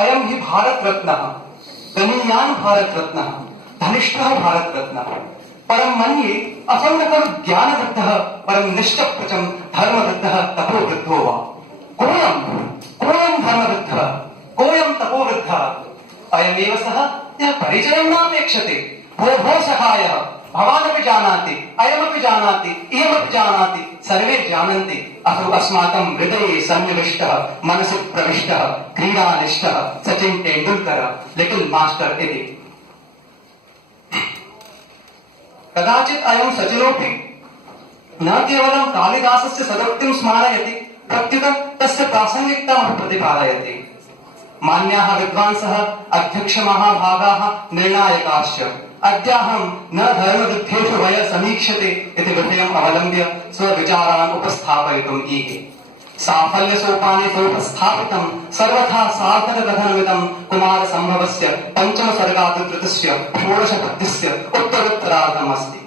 अयम हि भारत रत्नः गणीयान् भारत रत्नः धनिष्ठः भारत रत्नः परम मन्ये असौ न खलु ज्ञानवृद्धः परम निष्ठप्रचं धर्मवृद्धः तपोवृद्धो वा कोऽयं धर्मवृद्धः कोऽयं तपोवृद्धः अयमेव सः यः परिचयं नापेक्षते भो सहायः भवानपि जानाति अयमपि जानाति इयमपि जानाति सर्वे जानन्ति असौ अस्माकं हृदये सन्निविष्टः मनसि प्रविष्टः क्रीडानिष्ठः सचिन तेंडुलकर लिटिल मास्टर इति कदाचित् अयं सचिनोऽपि न केवलं कालिदासस्य सदोक्तिं स्मारयति प्रत्युत तस्य प्रासंगिकतां प्रतिपादयति मान्याः विद्वांसः अध्यक्षमहाभागाः निर्णायकाश्च अद्याहं न धर्मवृद्धेषु वयः समीक्ष्यते इति विषयम् अवलम्ब्य स्वविचारान् उपस्थापयितुम् ईहे साफल्यसोपाने सोपस्थापितं सर्वथा सार्थककथनमिदं कुमारसम्भवस्य पञ्चमसर्गादितृतस्य षोडशपद्यस्य उत्तरोत्तरार्धम् अस्ति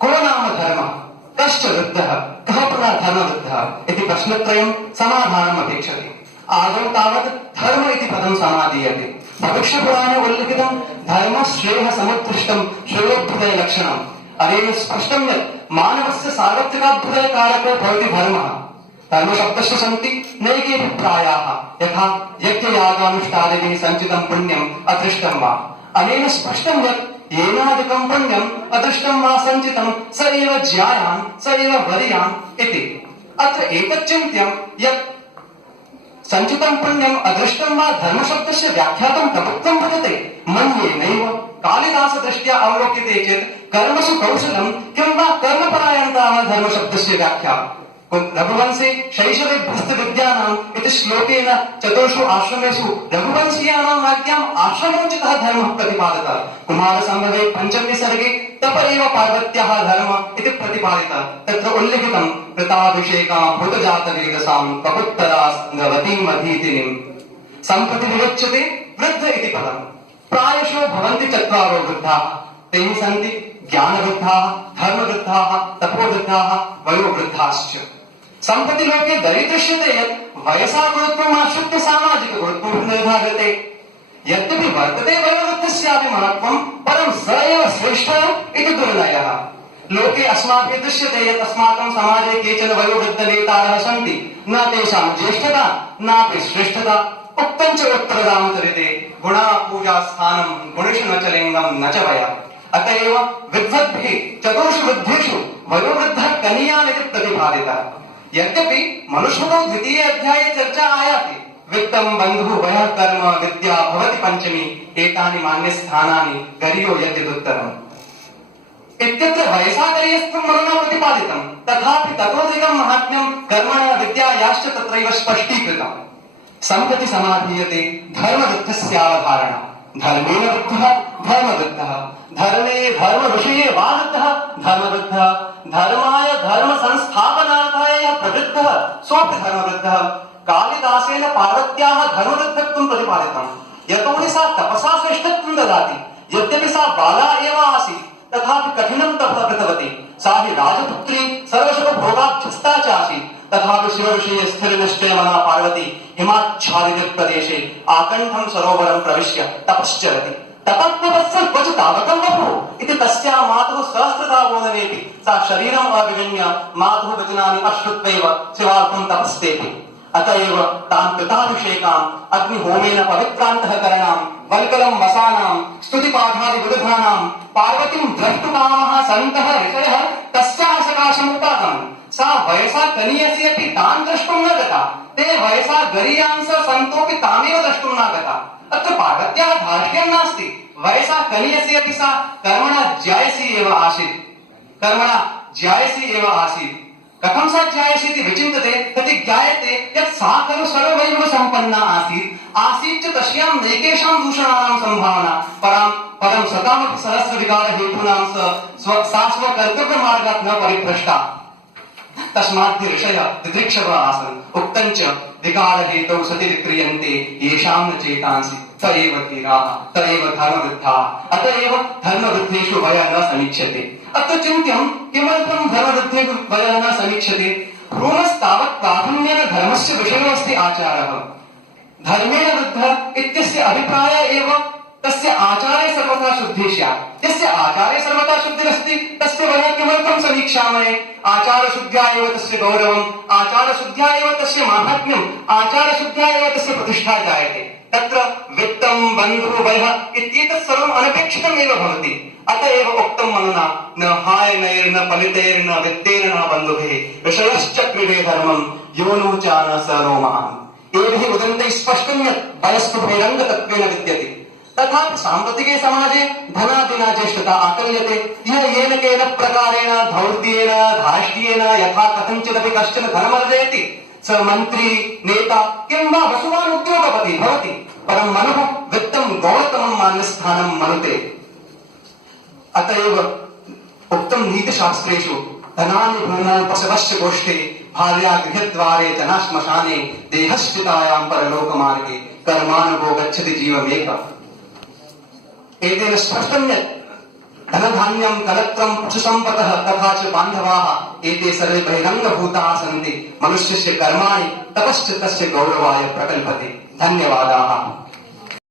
को नाम धर्मः कश्च वृद्धः कः पुनः धर्मवृद्धः इति प्रश्नत्रयं समाधानम् अपेक्षते आदौ तावत् धर्म इति पदं समादीयते भविष्यपुराणे उल्लिखितं धर्म श्रेयः समुत्कृष्टं श्रेयोभ्युदय लक्षणम् अनेन स्पष्टं यत् मानवस्य सार्वत्रिकाभ्युदय कारको भवति धर्मः धर्मशब्दस्य सन्ति नैके अभिप्रायाः यथा यज्ञयागानुष्ठादिभिः सञ्चितं पुण्यम् अदृष्टं वा अनेन स्पष्टं यत् येनादिकं पुण्यम् अदृष्टं वा सञ्चितं स एव ज्यायान् स एव वरीयान् इति अत्र एतत् चिन्त्यं यत् सञ्चितं पुण्यम् अदृष्टं वा धर्मशब्दस्य व्याख्यातं प्रभुत्वं भजते मन्ये नैव कालिदासदृष्ट्या अवलोक्यते चेत् कर्मसु कौशलं किं वा कर्मपरायणता वा धर्मशब्दस्य व्याख्या रघुवंशे शैशवे भ्रष्टविद्यानाम् इति श्लोकेन चतुर्षु आश्रमेषु रघुवंशीयानां वाक्याम् आश्रमोचितः धर्मः प्रतिपादितः कुमारसम्भवे पञ्चमे सर्गे तप एव पार्वत्याः धर्म इति प्रतिपादितः तत्र उल्लिखितं कृताभिषेकां भूतजातवेदसां कपुत्तरास्गवतीम् अधीतिनीम् सम्प्रति विवच्यते वृद्ध इति पदम् प्रायशो भवन्ति चत्वारो वृद्धाः ते सन्ति ज्ञानवृद्धाः धर्मवृद्धाः तपोवृद्धाः वयोवृद्धाश्च सम्प्रति लोके दरिदृश्यते यत् वयसा गुरुत्वम् आश्रित्य सामाजिक गुरुत्वं निर्धार्यते यद्यपि वर्तते वयोवृद्धस्यापि महत्त्वं परं स एव श्रेष्ठः इति दुर्नयः लोके अस्माभिः दृश्यते यत् अस्माकं समाजे केचन वयोवृद्धनेतारः सन्ति न तेषां ज्येष्ठता नापि श्रेष्ठता उक्तं च उत्तररामचरिते गुणा पूजा स्थानं गुणेषु न च लिङ्गं न च वयः अत एव विद्वद्भिः चतुर्षु वृद्धेषु वयोवृद्धः कनीयान् इति प्रतिपादितः यद्यपि मनुस्मृतौ द्वितीये अध्याये चर्चा आयाति वित्तं बन्धुः वयः कर्म विद्या भवति पञ्चमी एतानि मान्यस्थानानि गरीयो यद्यदुत्तरम् इत्यत्र वयसा गरीयस्थं मनुना प्रतिपादितं तथापि ततोऽधिकं महात्म्यं कर्मणः विद्यायाश्च तत्रैव स्पष्टीकृतम् सम्प्रति समाधीयते धर्मवृद्धस्यावधारणा धर्मेण वृद्धः धर्मवृद्धः धर्मे धर्मविषये वा वृद्धः धर्मवृद्धः धर्माय धर्म संस्थापनार्थाय यः प्रवृद्धः सोऽपि धर्मवृद्धः कालिदासेन पार्वत्याः धर्मवृद्धत्वं प्रतिपादितं यतोहि सा तपसा श्रेष्ठत्वं ददाति यद्यपि सा बाला एव आसीत् तथापि कठिनं तपः कृतवती सा हि राजपुत्री सर्वसुखभोगाभ्यस्ता च आसीत् तथापि शिवविषये स्थिरनिश्चयमना पार्वती हिमाच्छादितप्रदेशे आकण्ठं सरोवरं प्रविश्य तपश्चरति तपत्वत्सः क्वचित् तावकं वपुः इति तस्याः मातुः सहस्रधा बोधनेऽपि सा शरीरम् अविगण्य मातुः वचनानि अश्रुत्वैव शिवार्थं तपस्तेऽपि अत एव तां कृताभिषेकाम् अग्निहोमेन पवित्रान्तःकरणां वल्कलं वसानां स्तुतिपाठादिविदधानां पार्वतीं द्रष्टुकामः सन्तः ऋषयः तस्याः सकाशमुपागमन् सा वयसा कनीयसी अपि तां द्रष्टुं न गता ते वयसा गरीयांस सन्तोऽपि तामेव द्रष्टुं न गता अत्र पार्वत्याः धार्ष्यं नास्ति वयसा कनीयसी अपि सा कर्मणा ज्यायसी एव आसीत् कथं सा ज्यायसी इति विचिन्त्यते तति ज्ञायते यत् सा खलु सर्ववैभव सम्पन्ना आसीत् च तस्यां नैकेषां दूषणानां सम्भावना परं सतामपि सहस्रविकारहेतूनां सा स्वकर्तव्यमार्गात् न परिभ्रष्टा तस्मात् ऋषयः दिदृक्षवः आसन् उक्तं च विकारहेतौ सति विक्रियन्ते येषां न चेतांसि त एव धीराः त एव धर्मवृद्धाः अत एव धर्मवृद्धेषु वयः न समीक्ष्यते अत्र चिन्त्यं किमर्थं धर्मवृद्धेषु वयः न समीक्ष्यते भ्रूमस्तावत् प्राथम्येन धर्मस्य विषयोऽस्ति आचारः धर्मेण वृद्धः इत्यस्य अभिप्रायः एव तस्य आचारे सर्वथा शुद्धिः स्यात्। यस्य आचारे सर्वथा शुद्धिरस्ति तस्य वयं किमर्थं समीक्षामहे? आचारशुद्ध्या एव तस्य गौरवम्, आचारशुद्ध्या एव तस्य माहात्म्यम्, आचारशुद्ध्या एव तस्य प्रतिष्ठा जायते। तत्र वित्तं बन्धुः वयः इत्येतत् सर्वम् अनपेक्षितम् एव भवति। अत एव उक्तं मनुना न हायनैर्न पलितैर्न वित्तेर्न बन्धुभिः ऋषयश्च क्रीडे धर्मम् यो नो चान स नो महान्। एभिः उदन्तैः स्पष्टं यत् वयस्तु बहिरङ्गतत्वेन विद्यते। तथापि साम्प्रतिके समाजे धनादिना ज्येष्ठता आकल्यते। यः येन केन प्रकारेण धौर्त्येन धार्ष्ट्येन यथा कथञ्चिदपि कश्चन धनमर्जयति स मन्त्री नेता किं वा वसुवान् उद्योगपति भवति। परं मनुः वित्तं गौरतमं मान्यस्थानं मनुते। अत एव उक्तं नीतिशास्त्रेषु धनानि भूमौ पशवश्च गोष्ठे भार्या गृहद्वारे जना श्मशाने देहस्थितायां परलोकमार्गे कर्मानुगो गच्छति जीवमेकः। एतेन स्पष्टं यत् धनधान्यं कलत्रं पशुसम्पदः तथा च बान्धवाः एते सर्वे बहिरङ्गभूताः सन्ति। मनुष्यस्य कर्माणि तपश्च तस्य गौरवाय प्रकल्पते। धन्यवादाः।